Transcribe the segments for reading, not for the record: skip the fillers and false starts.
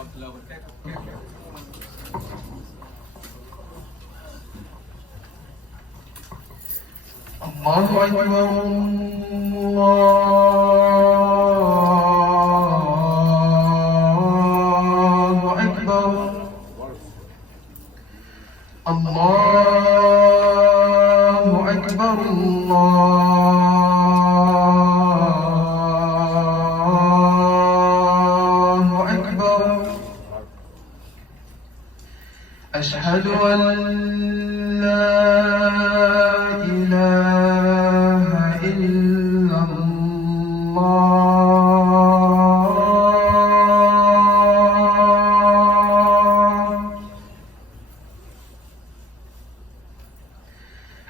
الله أكبر الله أكبر الله أكبر الله أكبر أشهد أن لا إله إلا الله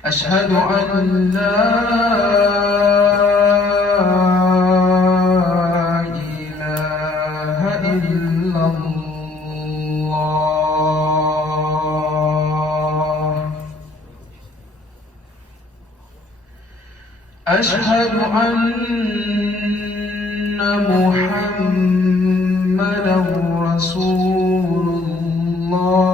أشهد أن لا إله إلا الله أشهد أن محمدا رسول الله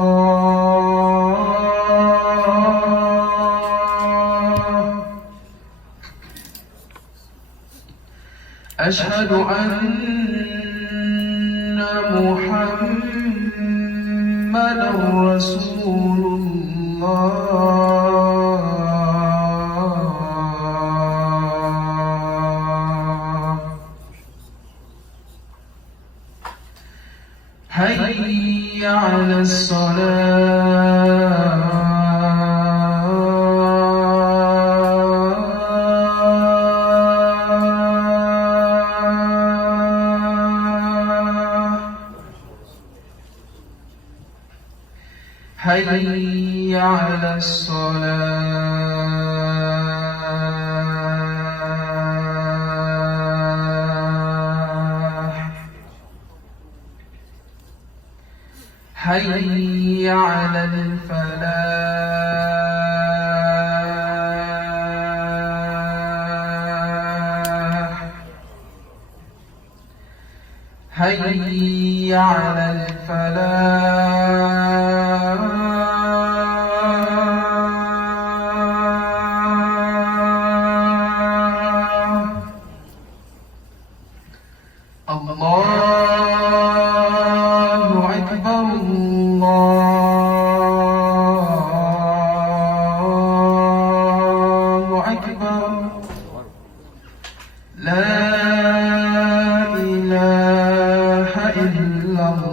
أشهد أن محمدا رسول الله حي على الصلاة حي على الصلاة حي على الفلاح حي على الفلاح الله أكبر الله أكبر لا إله إلا الله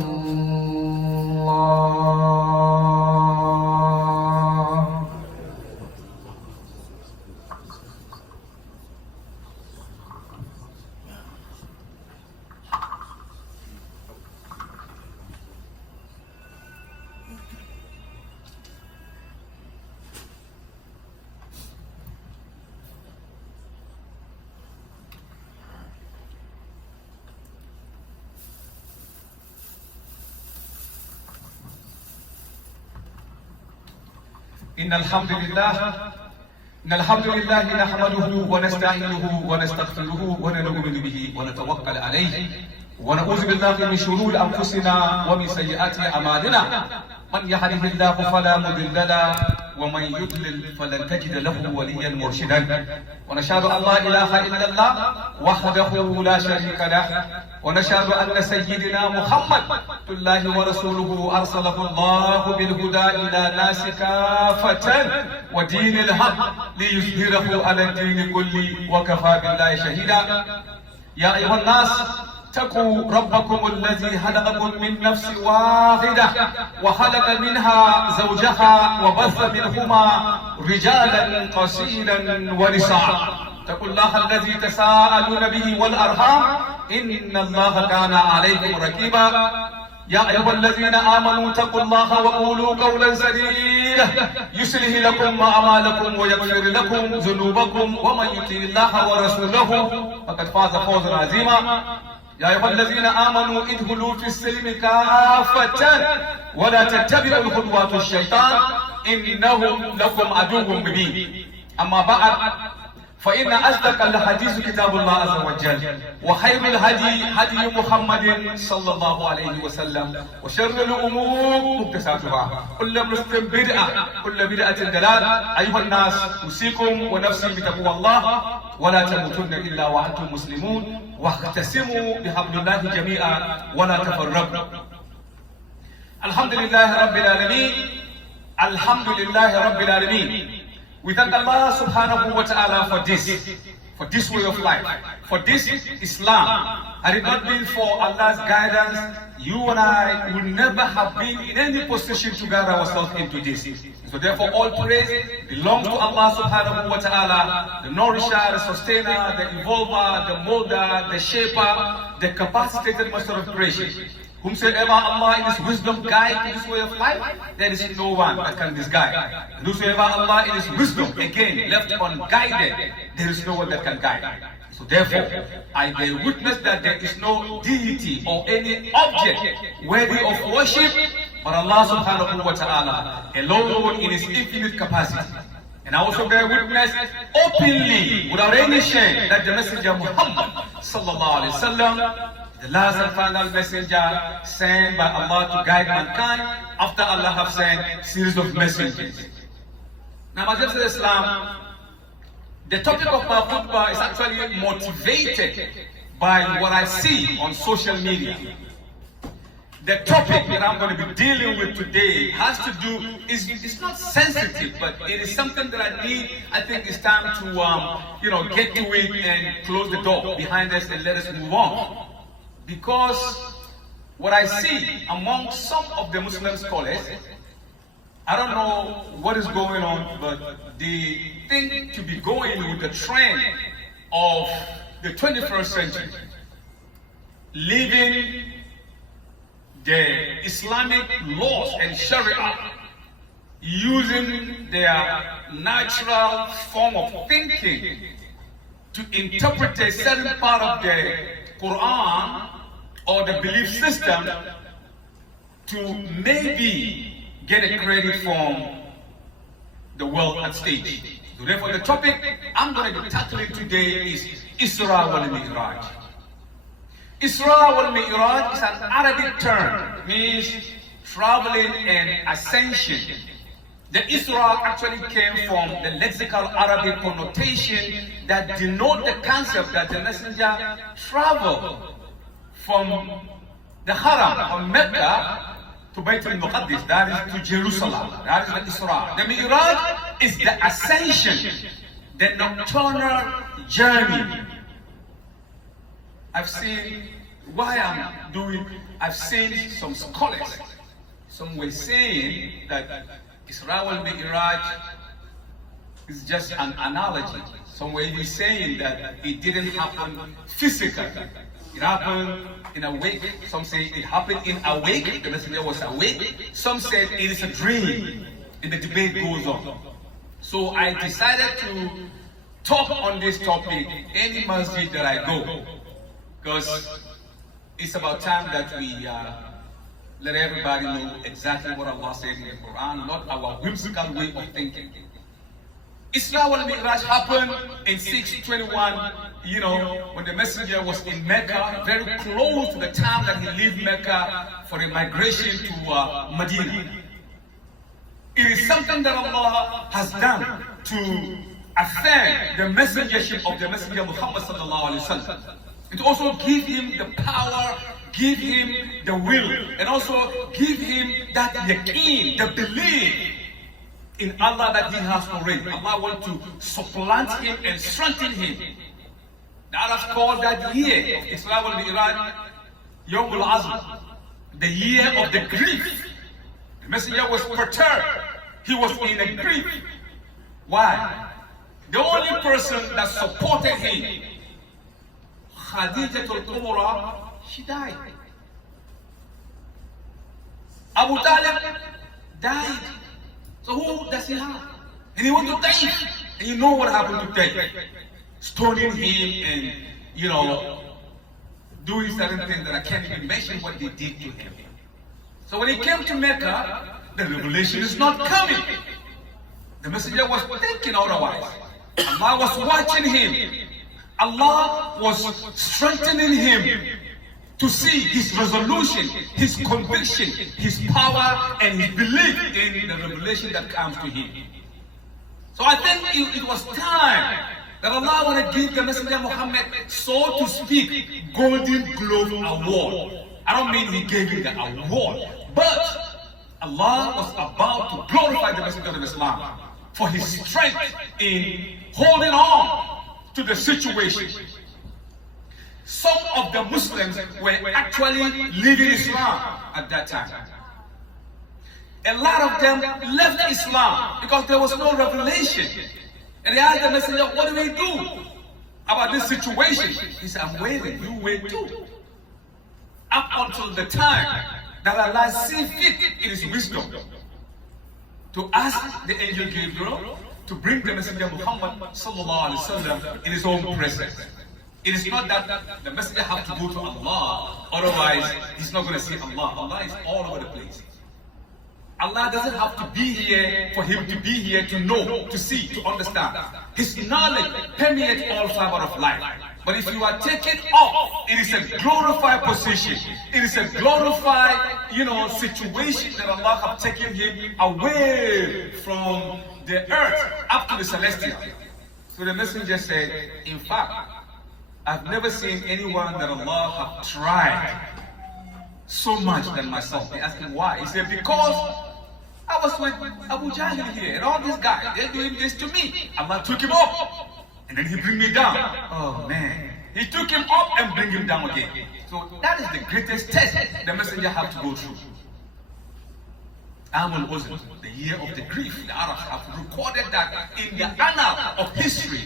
إن الحمد لله نحمده ونستعينه ونستغفره ونؤمن به ونتوكل عليه ونعوذ بالله من شرور أنفسنا ومن سيئات أعمالنا من يهده الله فلا مضل له ومن يضلل فلن تجد له وليا مرشدا ونشهد أن لا إله إلا الله وحده لا شريك له ونشهد أن سيدنا محمد الله ورسوله أرسله الله بالهدى إلى الناس كافة ودين الحق ليظهره على الدين كله وكفى بالله شهيدا يا أيها الناس اتقوا ربكم الذي خلقكم من نفس واحدة وخلق منها زوجها وبث منهما رجالا كثيرا ونساء اتقوا الله الذي تساءلون به والأرحام إن الله كان عليكم رقيبا يا أيها الذين آمنوا اتقوا الله وقولوا قولا سديدا يصلح لكم أعمالكم ويغفر لكم ذنوبكم ومن يطع الله ورسوله فقد فاز فوزا عظيما يا أيها الذين آمنوا ادخلوا في السلم كافة ولا تتبعوا خطوات الشيطان إنه لكم عدو مبين أما بعد فإن أصدق الحديث كتاب الله عز وجل وخير الهدي هدي محمد صلى الله عليه وسلم وشر الأمور محدثاتها كل محدث بدعة كل بدعة ضلالة أيها الناس أوصيكم ونفسي بتقوى الله ولا تموتن إلا وأنتم مسلمون واعتصموا بحبل الله جميعا ولا تفرقوا. الحمد لله رب العالمين. الحمد لله رب العالمين. We thank Allah subhanahu wa ta'ala for this way of life, for this Islam. Had it not been for Allah's guidance, you and I would never have been in any position to guide ourselves into this. So therefore all praise belongs to Allah subhanahu wa ta'ala, the nourisher, the sustainer, the evolver, the molder, the shaper, the capacitated master of creation. Whomsoever Allah in His wisdom guide to this way of life, there is no one that can misguide. And whosoever Allah in His wisdom, again, left unguided, there is no one that can guide. So therefore, I bear witness that there is no deity or any object worthy of worship but Allah subhanahu wa ta'ala, alone in His infinite capacity. And I also bear witness openly, without any shame, that the Messenger Muhammad sallallahu alayhi wa sallam, the last and final messenger sent by Allah to guide mankind after Allah have sent series of messengers. Now, my dear Islam, the topic of my khutbah is actually motivated by what I see on social media. The topic that I'm going to be dealing with today has to do, it's not sensitive, but it is something that I think it's time to, get to it and close the door behind us and let us move on. Because what I see among some of the Muslim scholars, I don't know what is going on, but they think to be going with the trend of the 21st century, leaving the Islamic laws and Sharia, using their natural form of thinking to interpret a certain part of the Quran or the belief system to maybe get a credit from the world at stage. So therefore the topic I'm going to be tackling today is Isra wal Miraj. Isra wal Miraj is an Arabic term, means traveling and ascension. The Isra actually came from the lexical Arabic connotation that denote the concept that the messenger traveled from the Haram, from Mecca to Bayt al-Muqaddis, that is to Jerusalem. That is the Isra. The Miraj is the ascension, the nocturnal journey. I've seen some scholars, some were saying that Isra wal Miraj is just an analogy. Some were even saying that it didn't happen physically. It happened in a wake. Some say it happened in a wake. The messenger was awake. Some said it is a dream. And the debate goes on. So I decided to talk on this topic any masjid that I go. Because it's about time that we let everybody know exactly what Allah said in the Quran, not our whimsical way of thinking. Isra wal Miraj happened in 621, when the messenger was in Mecca, very close to the time that he left Mecca for a migration to Medina. It is something that Allah has done to affirm the messengership of the messenger Muhammad sallallahu alaihi wasallam. It also give him the power, give him the will, and also give him that yaqeen, the belief in Allah that he has already. Allah wants to supplant him and strengthen him. The Arabs call that year of Isra wal Miraj Yawm al-Azm, the year of the grief. The messenger was perturbed. He was in a grief. Why? The only person that supported him, Khadija al-Kubra, she died. Abu Talib died. So who does he have? And he went to Taif. And you know what happened to Taif. Stoning him and, doing certain things that I can't even mention what they did to him. So when he came to Mecca, the revelation is not coming. The messenger was thinking otherwise. Allah was watching him. Allah was strengthening him to see his resolution, his conviction, his power, and his belief in the revelation that comes to him. So I think it was time that Allah want to give the Messenger Muhammad, so to speak, Golden Globe Award. I don't mean he gave him the award, but Allah was about to glorify the Messenger of Islam for his strength in holding on to the situation. Some of the Muslims were actually leaving Islam at that time. A lot of them left Islam because there was no revelation. And they asked the Messenger, what do we do about this situation? He said, I'm waiting, you wait too. Up until the time that Allah sees fit in His wisdom to ask the angel Gabriel to bring the Messenger Muhammad sallallahu alaihi wasallam in his own presence. It is not that the Messenger has to go to Allah, otherwise he's not going to see Allah. Allah is all over the place. Allah doesn't have to be here for him to be here to know, to see, to understand. His knowledge permeates all fiber of life. But if you are taken up, it is a glorified position. It is a glorified, situation that Allah have taken him away from the earth up to the celestial. So the messenger said, in fact, I've never seen anyone that Allah have tried so much than myself. They asked him why. He said, because I was with Abu Jahl here and all these guys, they're doing this to me. Allah took him up and then he bring me down. Oh man. He took him up and bring him down again. So that is the greatest test the messenger had to go through. Amul Uzn, the year of the grief. The Arabs have recorded that in the annal of history.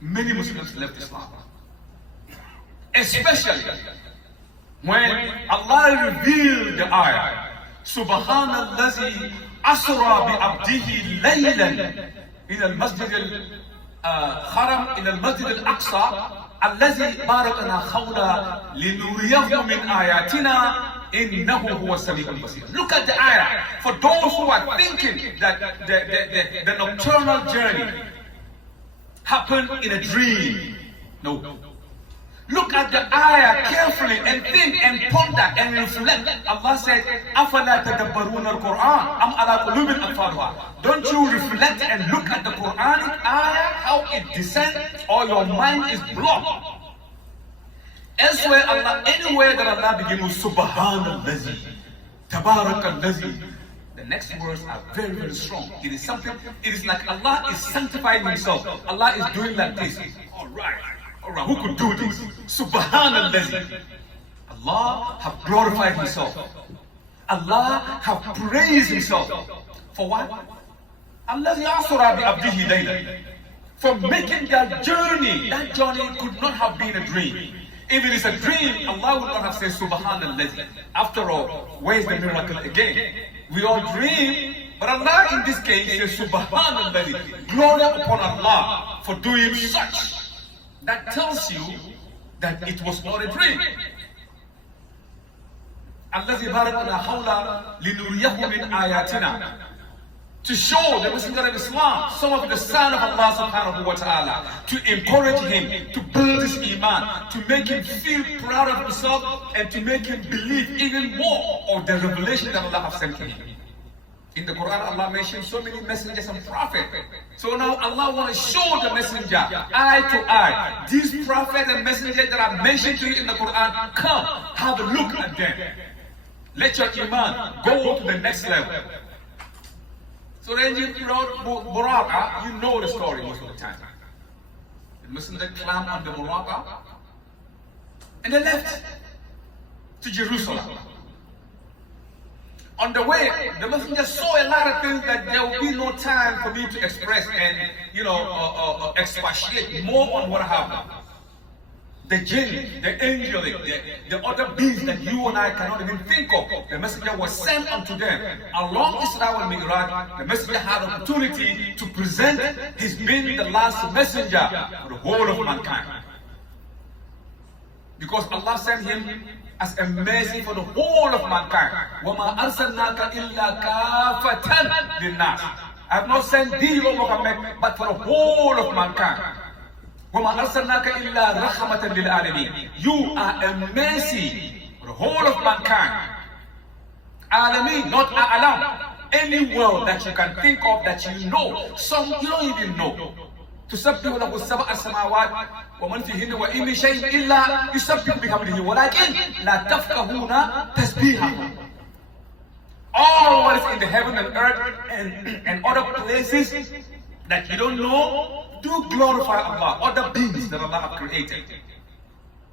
Many Muslims left Islam. Especially when Allah revealed the ayah, Subhanallazi asra bi abdihi laylan in al-Masjid al-Haram, in al-Masjid al-Aqsa, allazi barakana khawla linuriyahu min ayatina innahu huwa sami'ul basir. Look at the ayah. For those who are thinking that the nocturnal journey happened in a dream. No. Look at the ayah carefully and think and ponder and reflect. Allah said, أَفَلَا تَدَبَّرُونَ الْقُرْآنَ أَمْ عَلَىٰ قُلُوبٍ أَقْفَالُهَا. Don't you reflect and look at the Quranic ayah, how it descends, or your mind is blocked? Elsewhere, Allah, anywhere that Allah begins with Subhanallazi, Tabarakallah. The next words are very, very strong. It is something, it is like Allah is sanctifying himself. Allah is doing like this. Alright, who could do this? Subhanallah. Allah have glorified himself. Allah have praised himself. For what? Allazi asra bi abdihi laylan. For making that journey. That journey could not have been a dream. If it is a dream, Allah would not have said Subhanallah. After all, where is the miracle again? We all dream, but Allah in this case says Subhanallah. Glory upon Allah for doing such. That tells you that it was not a dream. Allazi barakana hawla linuriyahu min ayatina. To show the Messenger of Islam some of the sign of Allah subhanahu wa ta'ala, to encourage him, to build his iman, to make him feel proud of himself, and to make him believe even more of the revelation that Allah has sent to him. In the Quran, Allah mentioned so many messengers and prophets. So now Allah wants to show the messenger, eye to eye. These prophets and messengers that are mentioned to you in the Quran, come, have a look at them. Let your iman go to the next level. So then you wrote Buraka, you know the story most of the time. The messenger climbed on the Buraka and they left to Jerusalem. On the way, the messenger saw a lot of things that there will be no time for me to express and, expatiate more on what happened. The jinn, the angelic, the other beings that you and I cannot even think of. The messenger was sent unto them. Along Isra and Miraj, the messenger had an opportunity to present his being the last messenger for the whole of mankind. Because Allah sent him as a mercy for the whole of mankind. وَمَا أَرْسَلْنَاكَ إِلَّا كَافَةً لِلنَّاسِ. I have not sent thee, O Muhammad, but for the whole of mankind. وَمَا أَرْسَلْنَاكَ إِلَّا رَحْمَةً لِلْعَالَمِينَ. You are a mercy for the whole of mankind. Alameen, not A'lam. Any world that you can think of that you know, some you don't even know. تسبح له السبع السماوات ومن فيهن وإن من شيء إلا يسبح بحمده ولكن لا تفقهون تسبيحه. All what is in the heaven and earth and other places that you don't know, do glorify Allah. Other beings that Allah have created,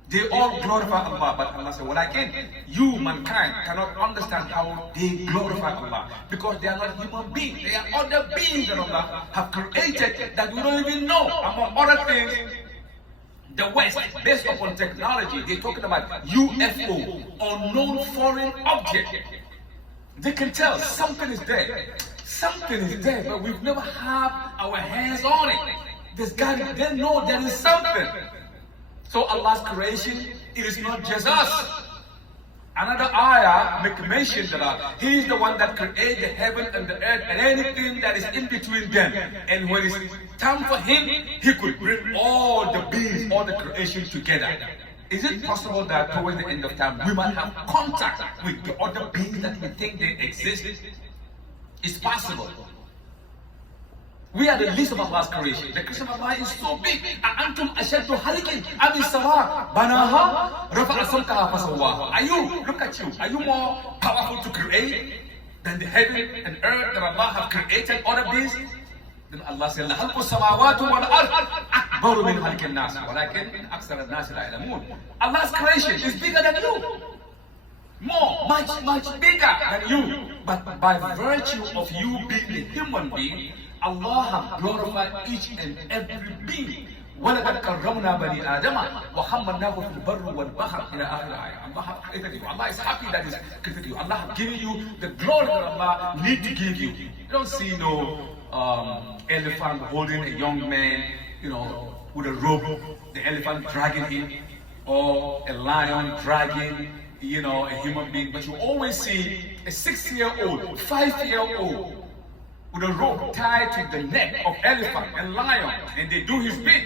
they all glorify Allah, but Allah said, "Walakin you, mankind, cannot understand how they glorify Allah because they are not human beings. They are other beings that Allah have created that we don't even know." Among other things, the West, based upon technology, they're talking about UFO, unknown foreign object. They can tell something is there. Something is there, but we've never had our hands on it. This guy, they know there is something. So Allah's creation, it is not just us. Another ayah make mention that He is the one that created the heaven and the earth and anything that is in between them. And when it's time for Him, He could bring all the beings, all the creation together. Is it possible that towards the end of time we might have contact with the other beings that we think they exist? It's possible. We are the least of Allah's creation. The creation of Allah is so big. أَأَنْتُمْ أَشَدُّ خَلْقٍ أَمِ السَّمَاءِ بَنَاهَا رَفَعَ سَمْكَهَا فَسَوَّاهَا. Are you, look at you, are you more powerful to create than the heaven and earth that Allah have created other beings? Then Allah said, لَخَلْقُ السَّمَاوَاتُ وَالْأَرْضِ أَكْبَرُ مِنْ خَلْقِ النَّاسِ وَلَكِنْ أَكْثَرَ النَّاسِ لَا يَعْلَمُونَ. Allah's creation is bigger than you. More, much bigger than you. But by virtue of you being a human being, Allah has glorified each and every being. وَلَقَدْ كَرَّمْنَا بَنِي آدَمَ وَحَمَّلْنَاهُ فِي الْبَرِّ وَالْبَحْرِ إِلَى آخِرِ الْآيَةِ. Allah has created you. Allah is happy that He's created you. Allah has given you the glory that Allah need to give you. You don't see no elephant holding a young man, with a rope, the elephant dragging him, or a lion dragging, a human being. But you always see a 6-year-old, 5-year-old, with a rope tied to the neck of elephant and lion, and they do his bit.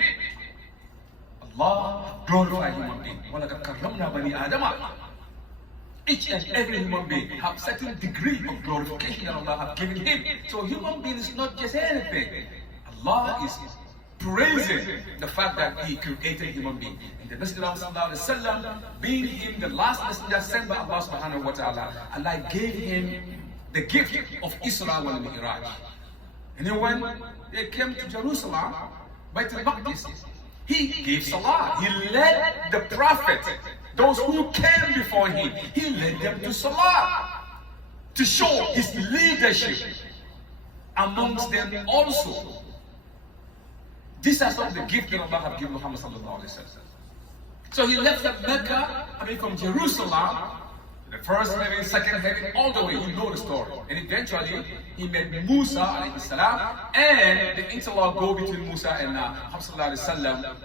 Allah glorify human being. وَلَقَدْ كَرَّمْنَا بَنِي آدَمَ. Each and every human being have certain degree of glorification that Allah has given him. So human being is not just anything. Allah is praising the fact that He created human being. And the Messenger of Allah, being him the last messenger sent by Allah subhanahu wa ta'ala, Allah gave him the gift of Isra and Miraj. And then when they came to Jerusalem, Baitul Maqdis, He gave Salah. He led the Prophet, those who came before Him, He led them to Salah to show His leadership amongst them also. These are some of the gifts that Allah has given Muhammad sallallahu alaihi wasallam. So He left Mecca, from Jerusalem, the first heaven, second heaven, all the way. You know the story. And eventually, He met Musa alayhi salam, and the interlock go between Musa and Muhammad sallallahu alaihi wasallam.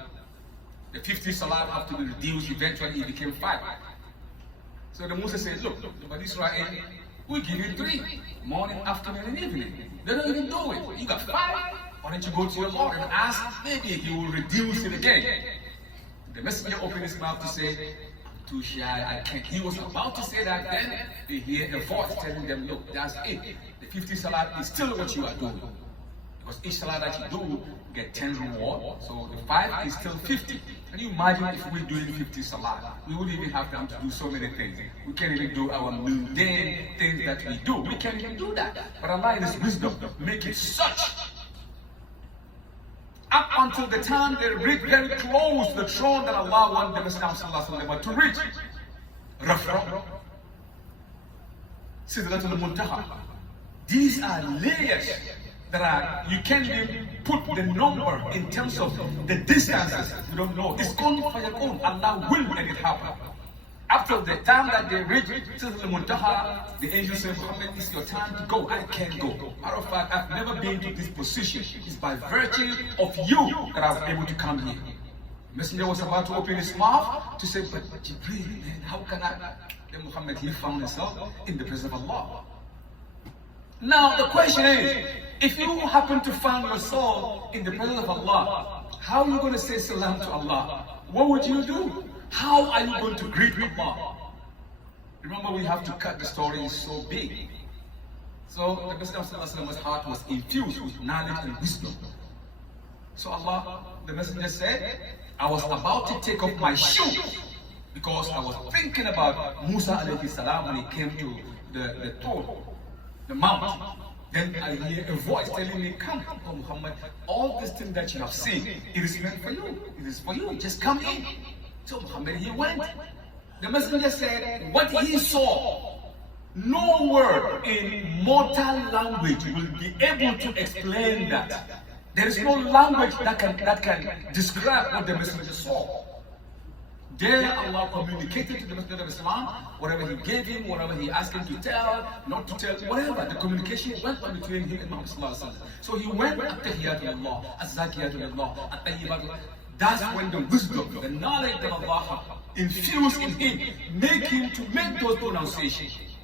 The 50 salat have to be reduced. Eventually, it became 5. So the Musa said, "Look, but Israel, we give you 3, morning, afternoon, and evening. They don't even do it. You got 5. Why don't you go to your Lord and ask? Maybe He will reduce it again." The messenger opened his mouth to say, "I'm too shy, I can't." He was about to say that, then they hear a voice telling them, "Look, that's it. The 50 salat is still what you are doing. Because each salat that you do, get 10 reward. So the 5 is still 50. Can you imagine if we're doing 50 salat? We wouldn't even have time to do so many things. We can't even do our mundane things that we do. We can't even do that. But Allah in His wisdom make it such. Up until the time they reach very close to the throne that Allah wanted the Messenger to reach. Rafra, Sidratul Muntaha. These are layers that you can't even put the number in terms of the distances. You don't know. It's gone for your own. Allah will make it happen. After the time that they reach Sidratul Muntaha, the angel said, "Muhammad, it's your time to go. I can't go. Matter of fact, I've never been to this position. It's by virtue of you that I was able to come here." The messenger was about to open his mouth to say, "But Jibreel, man, how can I?" Then Muhammad, he found himself in the presence of Allah. Now the question is, If you happen to find your soul in the presence of Allah, how are you going to say salam to Allah? What would you do? How are you going to greet Allah? Remember, we have to cut the story so big. So the Messenger of Allah's heart was infused with knowledge and wisdom. So Allah, the Messenger said, I was about to take off my shoe because I was thinking about Musa alayhi salam when he came to the throne, the mountain. Then I hear a voice telling me, come, oh Muhammad, all this thing that you have seen, it is meant for you. It is for you. Just come in. So Muhammad, he went. The Messenger said, what he saw, no word in mortal language will be able to explain that. There is no language that can describe what the Messenger saw. There Allah communicated to the Messenger of Islam, whatever he gave him, whatever he asked him to tell, not to tell, whatever. The communication went on between him and Muhammad. So he went, At-Tahiyatullah, Az-Zakiyatullah, At-Tayyibatullah. That's when the wisdom, the knowledge that Allah infused in him, make him to make those pronunciations.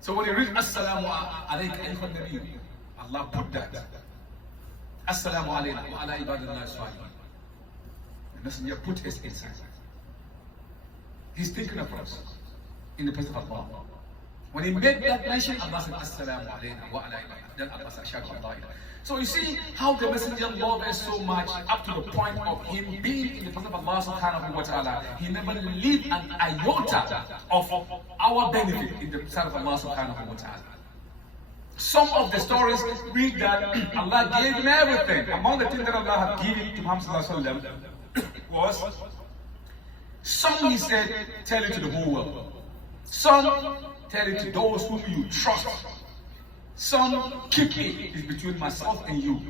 So when he reads Assalamu alayka ayyuhan nabiy, Allah put that. Assalamu alayna wa ala ibadillah as-salihin. The Messenger put his inside. He's thinking of us in the presence of Allah. When he made that mention, Allah said, Assalamu alayna wa ala ibadillah. Then Allah said, Ashhadu an la ilaha. So you see how the Messenger loved us so much up to the point of him being in the presence of Allah subhanahu wa ta'ala. He never leave an iota of our benefit in the sight of Allah subhanahu wa ta'ala. Some of the stories read that Allah gave him everything. Among the things that Allah had given to Muhammad sallallahu alaihi wasallam was, some he said, tell it to the whole world. Some tell it to those whom you trust. Some keep it is between myself and you.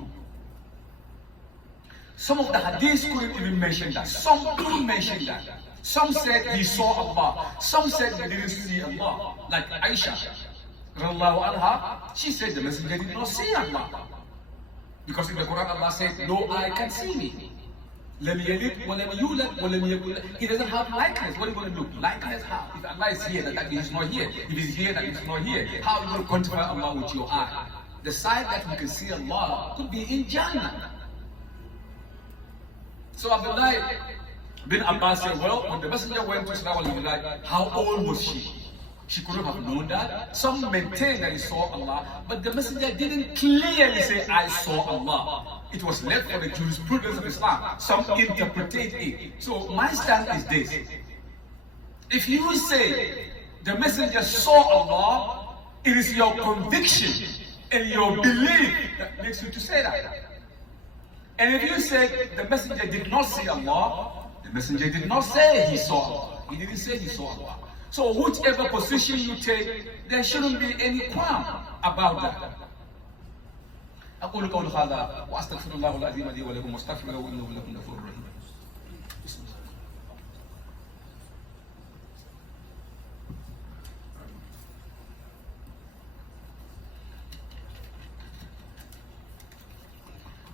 Some of the hadiths couldn't even mention that. Some couldn't mention that. Some said he saw Allah. Some said he didn't see Allah. Like Aisha, radiallahu anha, she said the Messenger did not see Allah. Because in the Quran Allah said, no eye can see me. لم يلد ولم يولد ولم يكن. He doesn't have likeness. What are you going to do? Likeness how? If Allah is here, that means he's not here. If he's here, that means he's not here. How are you going to quantify Allah with your eye? The side that we can see Allah could be in Jannah. So Abdullah bin Abbas said, well, when the Messenger went to Isra al-Miraj, how old was she? She couldn't have known that. Some maintain that he saw Allah, but the Messenger didn't clearly say, I saw Allah. It was left for the jurisprudence of Islam. Some interpreted it. So my stand is this. If you say the Messenger saw Allah, it is your conviction and your belief that makes you to say that. And if you say the Messenger did not see Allah, the Messenger did not say he saw Allah. He didn't say he saw Allah. So whichever position you take, there shouldn't be any qualm about that. أقول قول هذا وأستغفر الله العظيم لي ولكم واستغفروه إنه لكم غفور رحيم.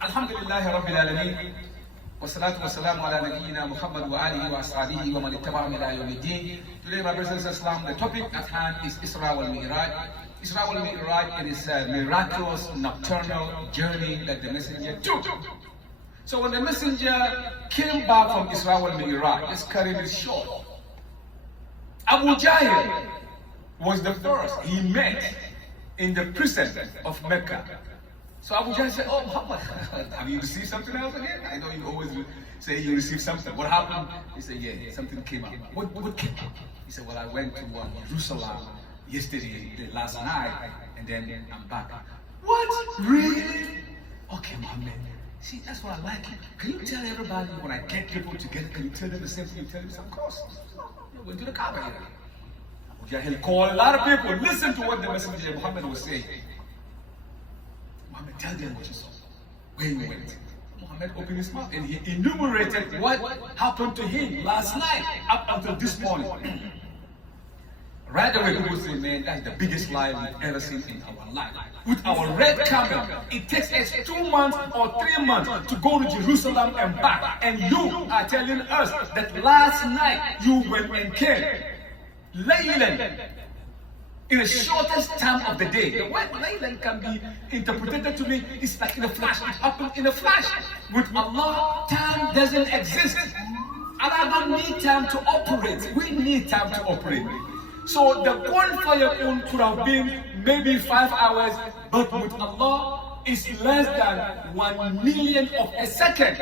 الحمد لله رب العالمين والصلاة والسلام على نبينا محمد وآله وأصحابه ومن اتبعهم إلى يوم الدين. Today, my brothers and sisters, the topic at hand is Isra al-Miraj. Isra al-Miraj, it is a miraculous nocturnal journey that the Messenger took. So when the Messenger came back from Isra al-Miraj, let's cut it short. Abu Jahl was the first he met in the prison of Mecca. So Abu Jahl said, oh Muhammad, have you received something else again? I know you always say you received something. What happened? He said, yeah, something came up. What came up? He said, well, I went to Jerusalem yesterday, the last night, and then I'm back. What? Really? Okay, Mohammed. See, that's what I like. Can you tell everybody when I get people together, can you tell them the same thing you tell them? Of course. We went to the Kaaba here. Abu Jahl called a lot of people. Listen to what the Messenger Muhammad was saying. Muhammad, tell them what you saw. Where you went. Muhammad opened his mouth and he enumerated what happened to him last night up until this morning. Right away, people say, man, that's the biggest lie we've ever seen in our life. With our red camel, it takes us 2 months or 3 months to go to Jerusalem and back. And you are telling us that last night you went and came. Laylan. in the shortest time of the day. The word laylan can be interpreted to me, it's like in a flash. It happened in a flash. With Allah, time doesn't exist. Allah don't need time to operate. We need time to operate. So the bonfire could have been maybe 5 hours, but with Allah, it's less than 1 millionth of a second.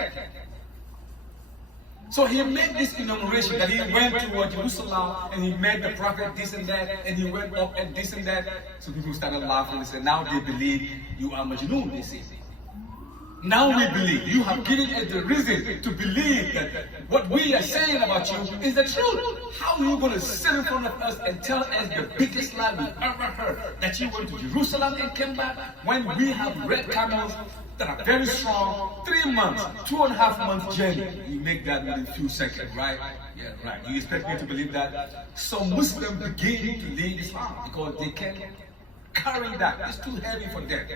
So he made this enumeration that he went to Jerusalem and he met the prophet this and that, and he went up and this and that. So people started laughing and said, now they believe you are Majnun, they say. Now we believe. You have given us the reason to believe that what we are saying about you is the truth. How are you going to sit in front of us and tell us the biggest lie we've ever heard, that you went to Jerusalem and came back, when we have red camels that are very strong, 3 months, 2.5 months journey? You make that within a few seconds, right? Yeah, right. You expect me to believe that? Some Muslims begin to leave Islam because they can't carry that. It's too heavy for them.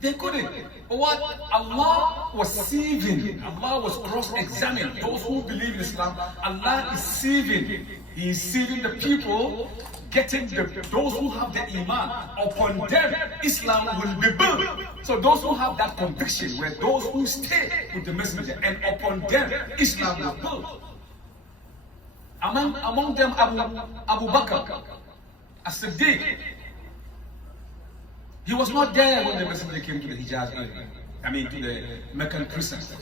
They couldn't. But what? Allah was sieving. Allah was cross-examining those who believe in Islam. Allah is sieving. He is sieving the people, getting those who have the iman. Upon them, Islam will be built. So those who have that conviction were those who stay with the messenger, and upon them, Islam was built. Among them, Abu Bakr, as-Siddiq. He was not there when the messenger came to the Hijaz area. I mean, to the Meccan crescent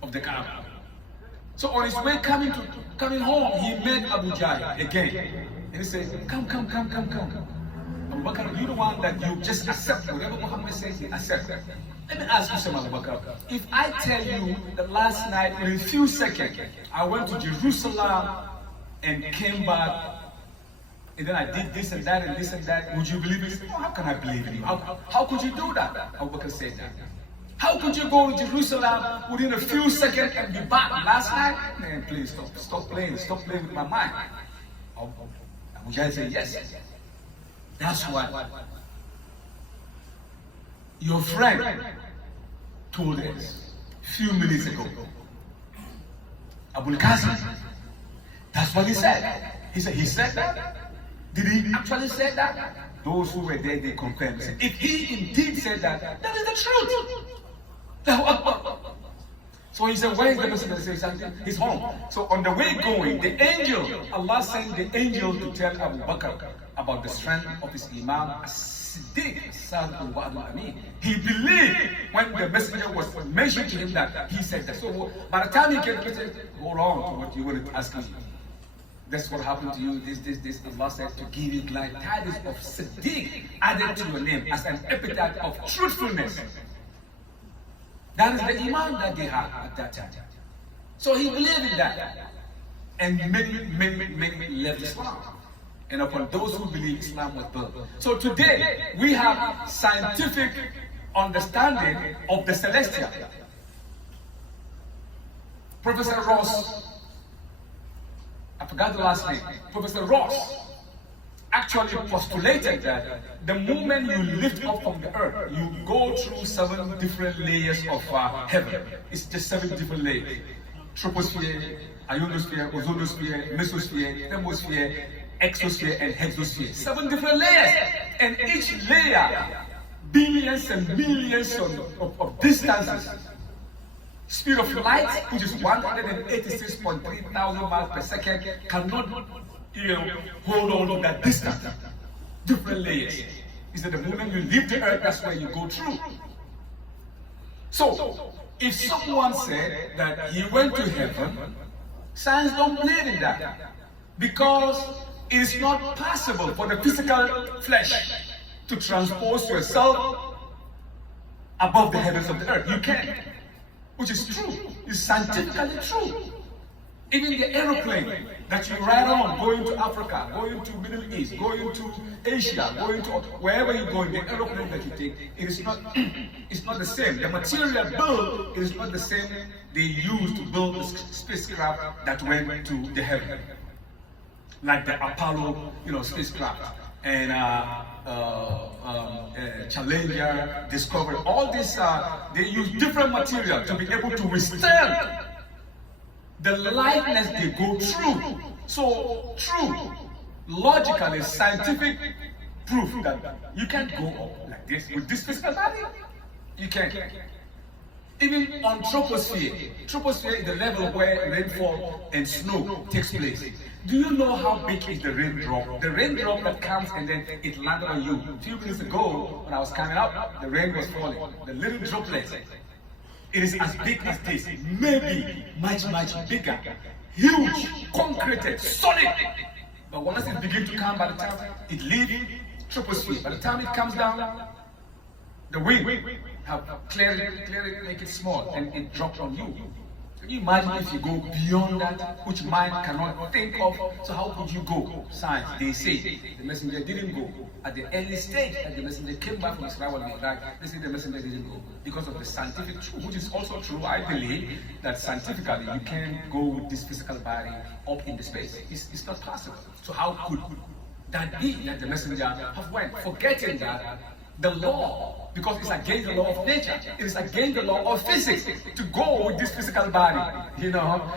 of the Kaaba. So on his way coming home, he met Abu Jahl again. And he said, come. Abu Bakr, you're the one that you just accept whatever Muhammad says, you accept. Let me ask you something, Abu Bakr. If I tell you that last night, in a few seconds, I went to Jerusalem and came back, and then I did this and that and this and that, would you believe it? Oh, how can I believe in you? How could you do that? Abu Bakr said that. How could you go to Jerusalem within a few seconds and be back last night? Man, please stop playing with my mind. Abu Jahl said, yes. That's what your friend told us a few minutes ago. Abul Qasim. That's what he said. He said that? Did he actually say that? Those who were there, they confirmed. If he indeed said that, that is the truth. So he said, where is the messenger? He said, he's home. So on the way going, the angel, Allah sent the angel to tell Abu Bakr about the strength of his Imam, As-Siddiq, he believed when the messenger was mentioned to him that he said that. So by the time he came, he said, hold on to what you wanted to ask me. That's what happened to you, this. Allah said to give you glad tidings of Siddiq added to your name as an epithet of truthfulness. That is the iman that they had at that time. So he believed in that. And many left Islam. And upon those who believe, Islam was built. So today, we have scientific understanding of the celestial. Professor Ross, I forgot the last name, Professor Ross actually postulated that the moment you lift up from the earth, you go through 7 different layers of heaven. It's just 7 different layers. Troposphere, ionosphere, ozonosphere, mesosphere, thermosphere, exosphere, and hexosphere. 7 different layers. And each layer, billions and millions of distances. Speed of light, which is 186.3 thousand miles per second, cannot hold on to that distance. Different layers. He said the moment you leave the earth, that's where you go through. So, if someone said that he went to heaven, science don't believe in that. Because it is not possible for the physical flesh to transpose yourself above the heavens of the earth. You can't. Which is true, is scientifically true. Even the aeroplane that you ride on, going to Africa, going to Middle East, going to Asia, going to wherever you're going, the aeroplane that you take, it's not the same. The material built is not the same they used to build the spacecraft that went to the heaven. Like the Apollo, spacecraft. And Challenger, Discovery, all this, they use different material to be able to withstand the lightness they go through. So true logically scientific proof that you can't go up like this with this physical body. You can't. Even on troposphere is the level where rainfall and snow takes place. Do you know how big is the raindrop? The raindrop that comes and then it landed on you. A few minutes ago, when I was coming up, the rain was falling. The little droplets. It is as big as this, maybe much bigger, huge, concreted, solid. But once it begins to come, by the time it leaves troposphere, by the time it comes down, the wind have cleared it, make it small, and it drops on you. Can you imagine if you go beyond that, which mind cannot think of? So how could you go? Science, they say the messenger didn't go. At the early stage, that the messenger came back from Isra and Miraj, they say the messenger didn't go. Because of the scientific truth, which is also true, I believe that scientifically you can't go with this physical body up in the space. It's not possible. So how could that be that the messenger have went? Forgetting that the law, because it's against the law of nature, it is against the law of physics to go with this physical body,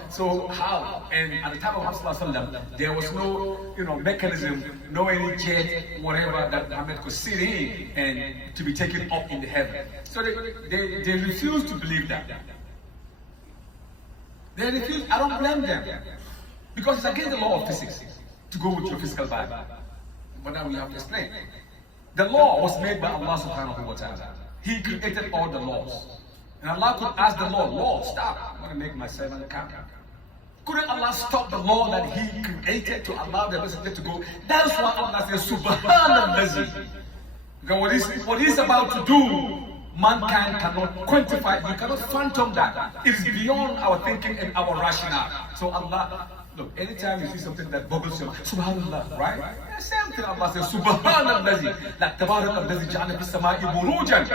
So how? And at the time of Muhammad, there was no, mechanism, no any jet, whatever that Muhammad could sit in and to be taken up in the heaven. So they refuse to believe that. They refuse. I don't blame them, because it's against the law of physics to go with your physical body. But now we have to explain. The law was made by Allah subhanahu wa ta'ala. He created all the laws. And Allah could ask the law, stop, I'm going to make my servant come. Couldn't Allah stop the law that He created to allow the messenger to go? That's why Allah says, Subhanallah. What He's about to do, mankind cannot quantify it. You cannot phantom that. It is beyond our thinking and our rationale. So Allah, look, anytime you see something that bubbles you, Subhanallah, right? Yeah, same thing Allah says, Subhanallah, like Tabarakallazi ja'ala fis sama'i burujan.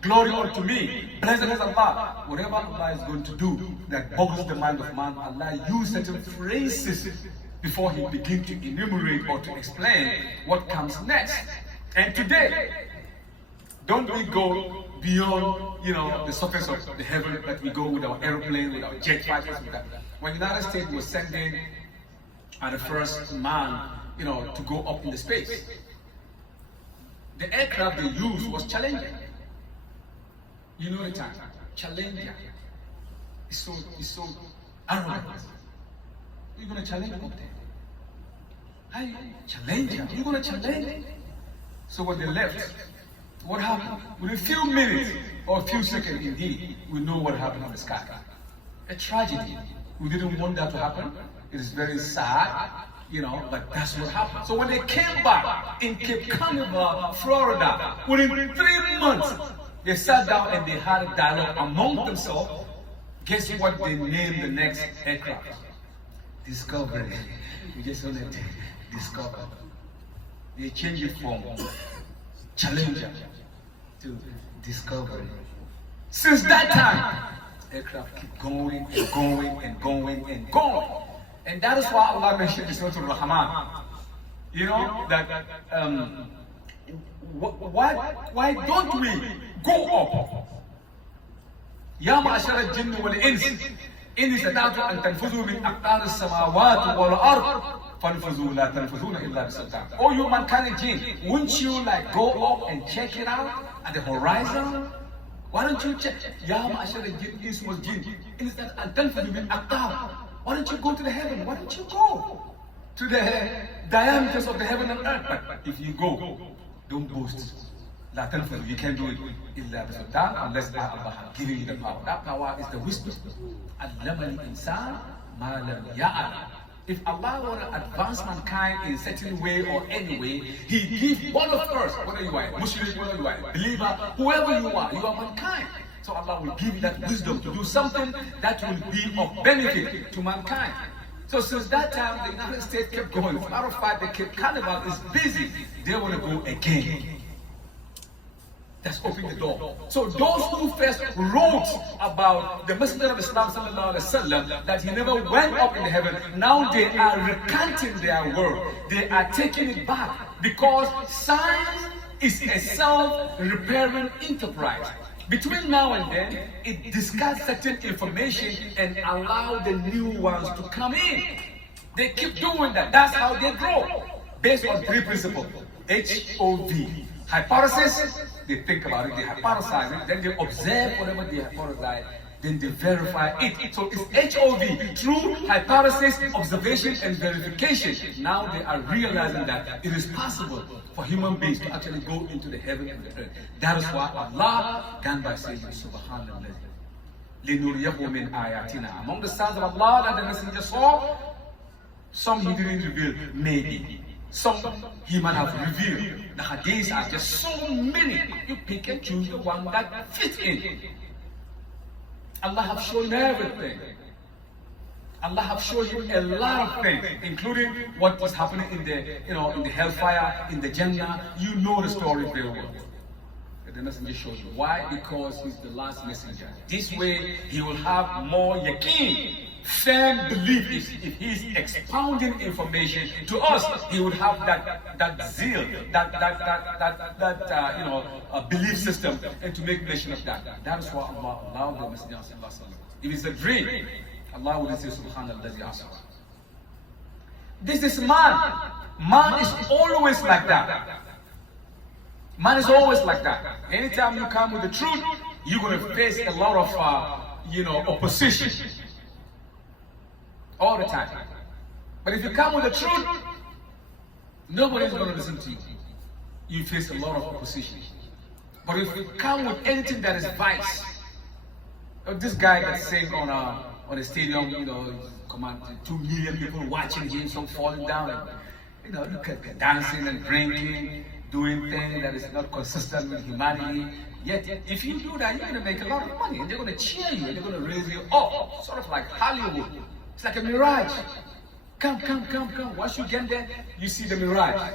Glory unto me. Blessed is Allah. Whatever Allah is going to do that boggles the mind of man, Allah uses certain phrases before He begins to enumerate or to explain what comes next. And today, don't we go beyond, the surface of the heaven, that we go with our airplane, with our jet fighters, with that. When the United States was sending the first man, to go up in the space, the aircraft they used was Challenger. You know the time, Challenger. It's so arrogant. You're gonna challenge up there? Hey, Challenger, you're gonna challenge? So when they left, what happened? Within a few minutes or a few seconds, indeed, we know what happened in the sky. A tragedy. We didn't want that to happen. It is very sad, but that's what happened. So when they came back in Cape Canaveral, Florida, within 3 months, they sat down and they had a dialogue among themselves. Guess what they named the next aircraft? Discovery. We just wanted to discover. They changed it from Challenger to Discovery. Since that time, aircraft keep going and going and going and going. And that is why Allah mentioned in Surah Al-Rahman. Why don't we go up? Ya ma'ashara al-jinn wal-ins, in istata'tum an tanfuzu min aqtar as-samawati wal-ard, fanfuzu la tanfuzuna illa bi-sultan. Oh, you mankind and jinn, wouldn't you go up and check it out at the horizon? Why don't you check? Ya ma'ashara al-jinn, ins wal-jinn, in istata'tum an tanfuzu min aqtar. Why don't you go to the heaven? Why don't you go to the diameters of the heaven and earth? But if you go, don't boast. La tanfuzu, you can't do it illa bi-sultan, unless Allah has given you the power. That power is the wisdom. Allama al-insan ma lam ya'lam. If Allah want to advance mankind in a certain way or any way, He gives one of us, whether you are a Muslim, whether you are a believer, whoever you are mankind. So Allah will give you that wisdom to do something that will be of benefit to mankind. So since that time, the United States kept going. As a matter of fact, the Cape Canaveral is busy. They want to go again. That's opening the door. So those who first wrote about the Messenger of Islam sallallahu alaihi wasallam, that he never went up in the heaven, now they are recanting their word. They are taking it back, because science is a self-repairing enterprise. Between now and then, it discards certain information and allow the new ones to come in. They keep doing that. That's how they grow. based on three principles. HOV. Hypothesis, they think about it, they hypothesize it, then they observe whatever they hypothesize, then they verify it. So it's HOV, true hypothesis, observation, and verification. Now they are realizing that it is possible for human beings to actually go into the heaven and the earth. That is why Allah began by saying, Subhanallah. Min ayatina. Among the signs of Allah that the messenger saw, some he didn't reveal, maybe. Some he might have revealed. The hadiths are just so many. You pick and choose the one that fits in. Allah have shown everything. Allah have shown you a lot of things, including what is happening in the, in the hellfire, in the Jannah. You know the story very well. The messenger shows you. Why? Because he's the last messenger. This way, he will have more yaqeen, firm belief. If he's expounding information to us, he would have that zeal, that belief system, and to make mention of that. That is why Allah allowed the messenger. If it's a dream, Allah will say, Subhanallah, Asra. This is man. Man is always like that. Man is always like that. Anytime you come with the truth, you're going to face a lot of, opposition. All the time. But if you come with the truth, nobody is going to listen to you. You face a lot of opposition. But if you come with anything that is vice, this guy that's saying on a stadium, command 2 million people watching him, some falling down, and, look at dancing and drinking, doing things that is not consistent with humanity. Yet, if you do that, you're going to make a lot of money, and they're going to cheer you, and they're going to raise you up, sort of like Hollywood. It's like a mirage. Come. Once you get there, you see the mirage.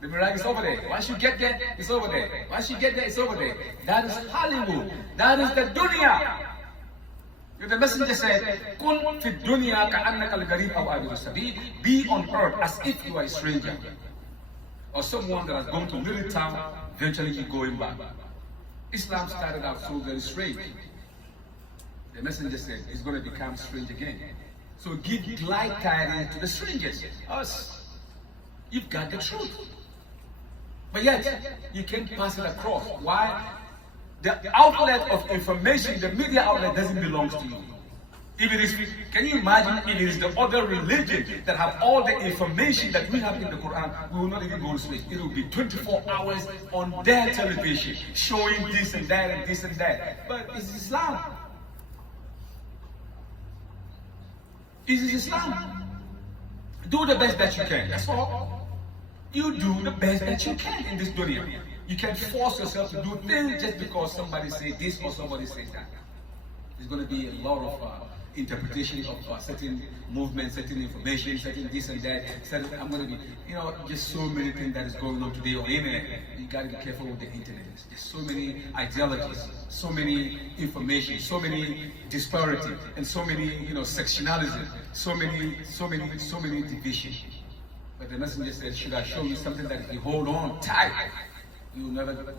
The mirage is over there. Once you get there, it's over there. Once you get there, it's over there. That is Hollywood. That is the dunya. The messenger said, "Kun fi dunya ka'annaka al-gharib aw abir sabil." Be on earth as if you are a stranger, or someone that has gone to a little town, eventually going back. Islam started out so very strange. The messenger said it's going to become strange again. So give glad tidings to the strangers, us. You've got the truth. But yet, you can't pass it across. Why? The outlet of information, the media outlet doesn't belong to you. If it is, can you imagine if it is the other religion that have all the information that we have in the Quran, we will not even go to sleep. It will be 24 hours on their television, showing this and that and this and that. But it's Islam. It is Islam. Do the best that you can. That's all. You do the best that you can in this dunya. You can't force yourself to do things just because somebody says this or somebody says that. There's going to be a lot of interpretation of certain movements, certain information, certain this and that. I'm going to be, just so many things that is going on today on the internet. You got to be careful with the internet. There's so many ideologies, so many information, so many disparity, and so many, sectionalism, so many division. But the messenger said, should I show you something that if you hold on tight, you will never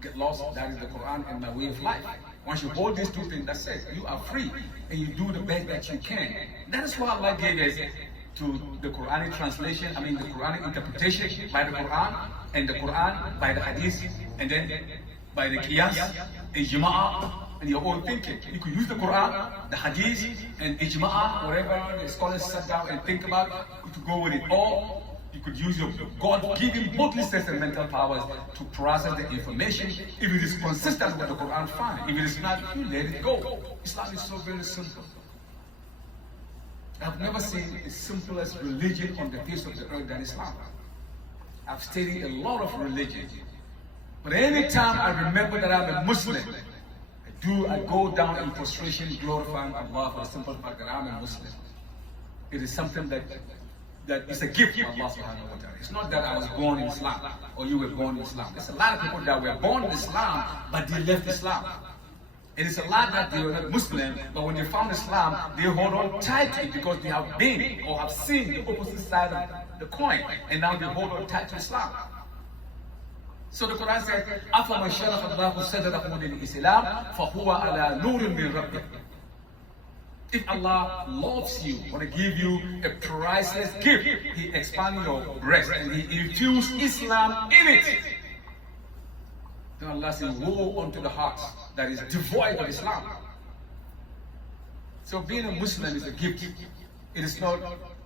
get lost? That is the Quran and my way of life. Once you hold these two things, that's it. You are free, and you do the best that you can. That is why Allah gave us to the Quranic translation, the Quranic interpretation by the Quran, and the Quran by the Hadith, and then by the Qiyas, and Jummah, and your own thinking. You could use the Quran, the Hadith, and Ijma'a, whatever the scholars sat down and think about, you could go with it all. You could use your God-given bodily sense and mental powers to process the information. If it is consistent with the Quran, fine. If it is not, you let it go. Islam is so very simple. I've never seen the simplest religion on the face of the earth than Islam. I've studied a lot of religions. But anytime I remember that I'm a Muslim, I go down in prostration glorifying Allah for the simple fact that I'm a Muslim. It is something that is a gift from Allah subhanahu wa ta'ala. It's not that I was born in Islam or you were born in Islam. There's a lot of people that were born in Islam but they left Islam. It is a lot that they were not Muslim, but when they found Islam, they hold on tight to it because they have been or have seen the opposite side of the coin, and now they hold on tight to Islam. So the Quran said, أَفَمَنْ شَرَفَ اللَّهُ صَدْرَهُ لِلْإِسْلَامِ فَهُوَ عَلَى نُورٍ مِّن رَبِّهِ. If Allah loves you, want to give you a priceless gift, He expands your breast and He infused Islam in it. Then Allah says, woe unto the heart that is devoid of Islam. So being a Muslim is a gift. It is not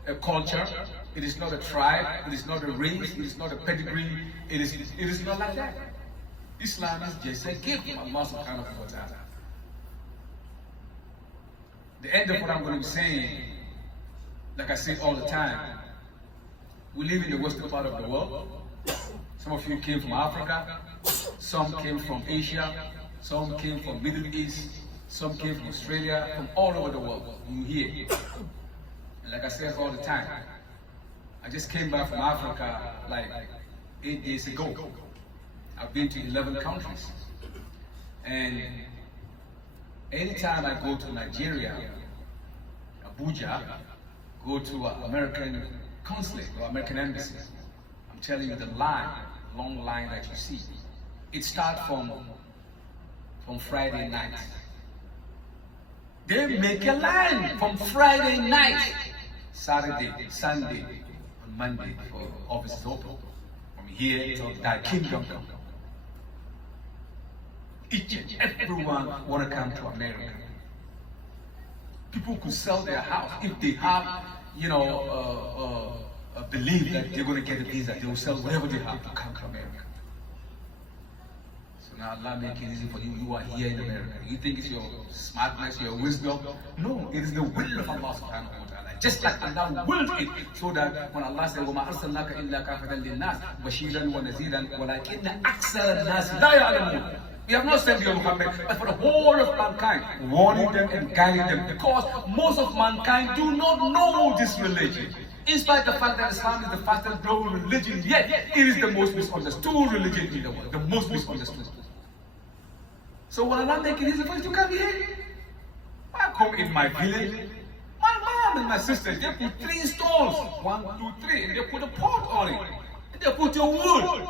a culture. It is not a tribe. It is not a race. It is not a pedigree. It is not like that. Islam is just a gift from Allah subhanahu wa ta'ala. The end of what I'm going to be saying, like I say all the time, we live in the western part of the world. Some of you came from Africa, some came from Asia, some came from Middle East, some came from Australia, from all over the world. You here. And like I said all the time, I just came back from Africa like 8 days ago. I've been to 11 countries. And anytime I go to Nigeria, Abuja, go to an American consulate or American embassy, I'm telling you the long line that you see, it starts from Friday night. They make a line from Friday night, Saturday, Sunday, and Monday for offices open. From here till thy kingdom come. Each and everyone want to come to America. People could sell their house if they have, a belief that they're going to get a visa. They will sell whatever they have to come to America. So now Allah make it easy for you. You are here in America. You think it's your smartness, your wisdom? No, it is the will of Allah subhanahu wa ta'ala. Just like Allah willed it, so that when Allah said, وَمَا أَرْسَلْنَاكَ إِلَّا كَافَةً لِلنَّاسِ بَشِيرًا وَنَذِيرًا وَلَكِنَّ أَكْثَرَ النَّاسِ لَا يَعْلَمُونَ. We have not sent you Muhammad, but for the whole of mankind, warning them and guiding them, because most of mankind do not know this religion. In spite of the fact that Islam is the fastest growing religion, yet it is the most misunderstood religion in the world, the most misunderstood. So when Allah make it easy for you to come here, I come in my village, my mom and my sister, they put 3 stones, 1, 2, 3, and they put a pot on it, and they put your wood.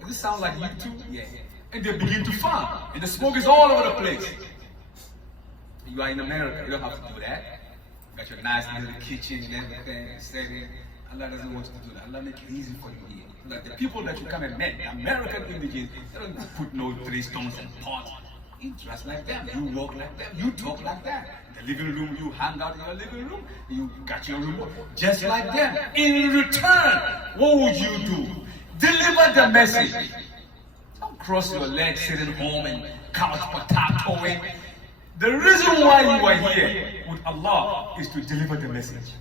Does this sound like you too? Yeah. And they begin to farm, and the smoke is all over the place. You are in America, you don't have to do that. You got your nice little kitchen and everything, setting. Allah doesn't want you to do that. Allah make it easy for you here. Like the people that you come and met, the American indigenous, they don't put no 3 stones and pots. You dress like them, you walk like them, you talk like that. In the living room, you hang out in your living room, you got your remote, just like them. In return, what would you do? Deliver the message. Cross your legs, sitting home and couch potatoing. The reason why you are here with Allah is to deliver the message.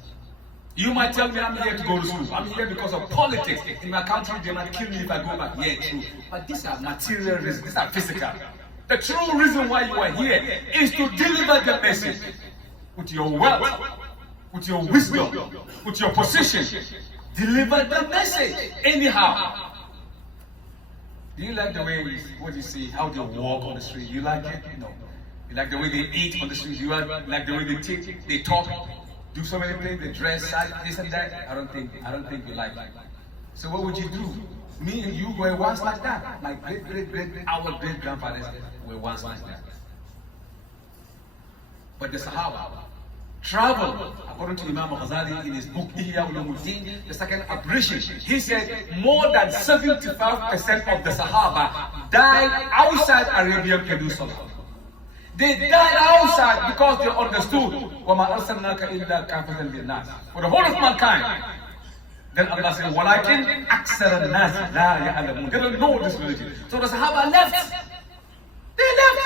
You might tell me I'm here to go to school. I'm here because of politics. In my country, they might kill me if I go back. Yeah, true. But these are material reasons. These are physical. The true reason why you are here is to deliver the message with your wealth, with your wisdom, with your position. Deliver the message anyhow. Do you like the way, what you see, how they walk on the street? You like it? No. You like the way they eat on the street? You like the way they talk, do so many things, they dress, this and that? I don't think you like it. So what would you do? Me and you were once like that. My our great grandfathers were once like that. But the Sahaba travel, according to Imam Ghazali in his book Ihya Ulumuddin, the second aberration. He said more than 75% of the Sahaba died outside Arabian Peninsula. They died outside because they understood وَمَا أَرْسَلْنَاكَ إِلَّا كَافَةً لِلنَّاسِ, for the whole of mankind. Then Allah said, وَلَكِنْ أَكْثَرَ النَّاسِ لَا يَعْلَمُونَ. They don't know this religion. So the Sahaba left. They left.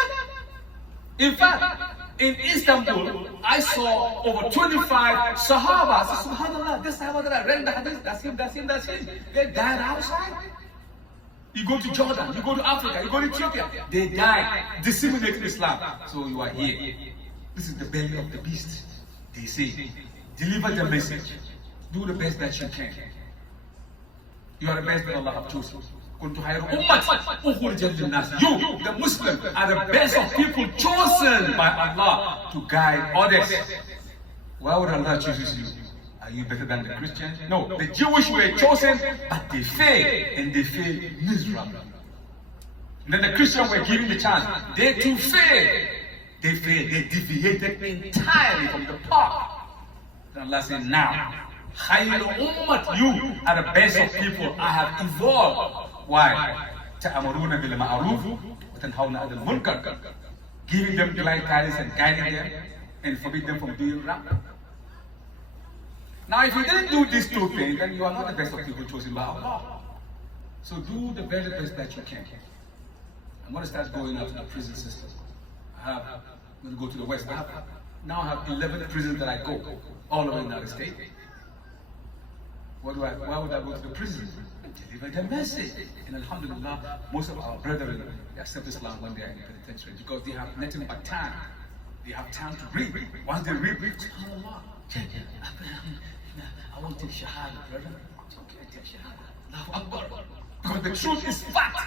In fact, in Istanbul, I saw over 25 Sahaba. I said, SubhanAllah, this Sahaba that I read the hadith, that's him. They died outside. You go to Jordan, you go to Africa, you go to Ethiopia, they died, disseminating Islam. So you are here. This is the belly of the beast. They say, deliver the message. Do the best that you can. You are the best that Allah has chosen. You, the Muslim, are the best of people chosen by Allah to guide others. Why would Allah choose you? Are you better than the Christians? No, the Jewish were chosen, but they failed, and they failed miserably. And then the Christians were given the chance. They too failed. They failed. They deviated entirely from the path. Then Allah said, now, Khair ummat, you are the best of people. I have evolved. Why? تَأْمُرُونَ بِالْمَعْرُوفِ وَتَنْهَوْنَ عَنِ الْمُنْكَرِ. Giving them glide guidance and guiding them and forbid them from doing wrong. Now, if you didn't do these two things, then you are not the best of people chosen by Allah. So do the very best that you can. I'm going to start going out to the prison system. I'm going to go to the West. Now I have 11 prisons that I go all over the United States. Why would I go to the prison? Deliver the message. And alhamdulillah, most of our brethren accept Islam when they are in the penitentiary because they have nothing but time. They have time to read. Once they read, subhanallah, I want to take shahada, brother. It's okay, take shahada. Allahu Akbar. Because the truth is fact.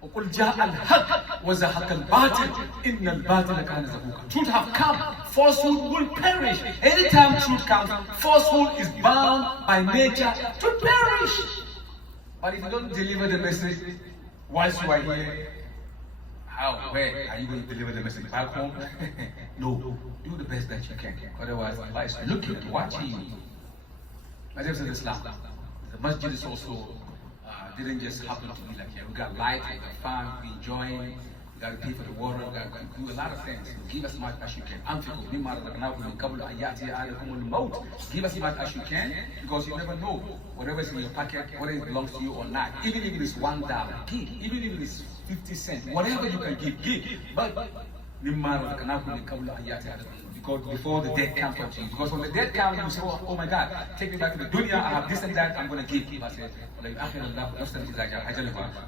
وَقُلْ جَاءَ الْحَقِّ وَزَهَقَ الْبَاطِلِ إِنَّ الْبَاطِلَ كَانَ زَهُوقًا. Truth have come, falsehood will perish. Anytime truth comes, falsehood is bound by nature to perish. But if you don't deliver the message, whilst you are here, where are you going to deliver the message? Back home? No, do the best that you can. Otherwise, Allah is looking and watching you. As I said, Islam, the Masjid is also didn't just happen to be like here. We got light, we got fun, we enjoying, we got to pay for the water, we got to do a lot of things. Give as much as you can. Give as much as you can because you never know whatever is in your pocket, whether it belongs to you or not. Even if it is $1, give. Even if it is 50 cents, whatever you can give. But because before the death comes to you. Because when the death comes, you say, oh my God, take me back to the dunya, I have this and that, I'm going to give. I said, when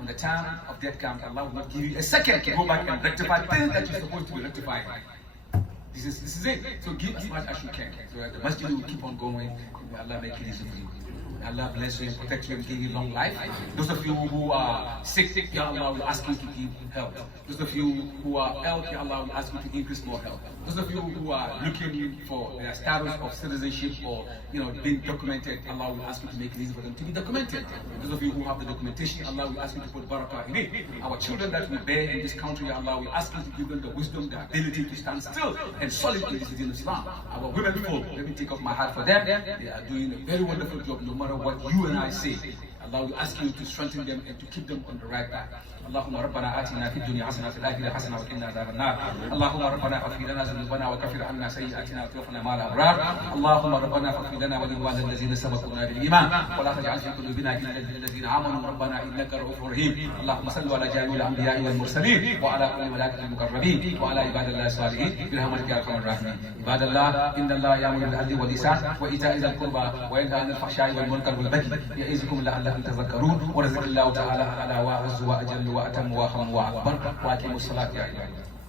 the time of death comes, Allah will not give you a second to go back and rectify things that you're supposed to be rectifying. This is it. So give as much as you can. So the masjid will keep on going. Allah make it easy for you. Allah bless you and protect you and give you long life. Those of you who are sick, Ya Allah will ask you to give health. Those of you who are healthy, Allah will ask you to increase more health. Those of you who are looking for their status of citizenship or being documented, Allah will ask you to make it easy for them to be documented. Those of you who have the documentation, Allah will ask you to put barakah in it. Our children that we bear in this country, Allah will ask you to give them the wisdom, the ability to stand still and solid in this religion of Islam. Our women folk, let me take off my hat for them. They are doing a very wonderful job no matter what you and I say. Allah will ask you to strengthen them and to keep them on the right path. اللهم ربنا آتنا في الدنيا حسنة وفي الآخرة حسنة وقنا عذاب النار. اللهم ربنا اغفر لنا ذنوبنا وكفر عنا سيئاتنا وتوفنا مع الأبرار. اللهم ربنا اغفر لنا ولإخواننا الذين سبقونا بالإيمان ولا تجعل في قلوبنا غلا للذين آمنوا ربنا إنك رؤوف رحيم. اللهم صل على جميع الأنبياء والمرسلين وعلى كل الملائكة المقربين وعلى عباد الله الصالحين برحمتك يا أرحم الراحمين. عباد الله إن الله يأمر بالعدل والإحسان وإيتاء ذي القربى وينهى عن الفحشاء والمنكر والبغي يعظكم لعلكم تذكرون ورزق الله تعالى على وأعز وأجل وأتم وأخم وأكبر وأقيموا الصلاة يا عباد الله.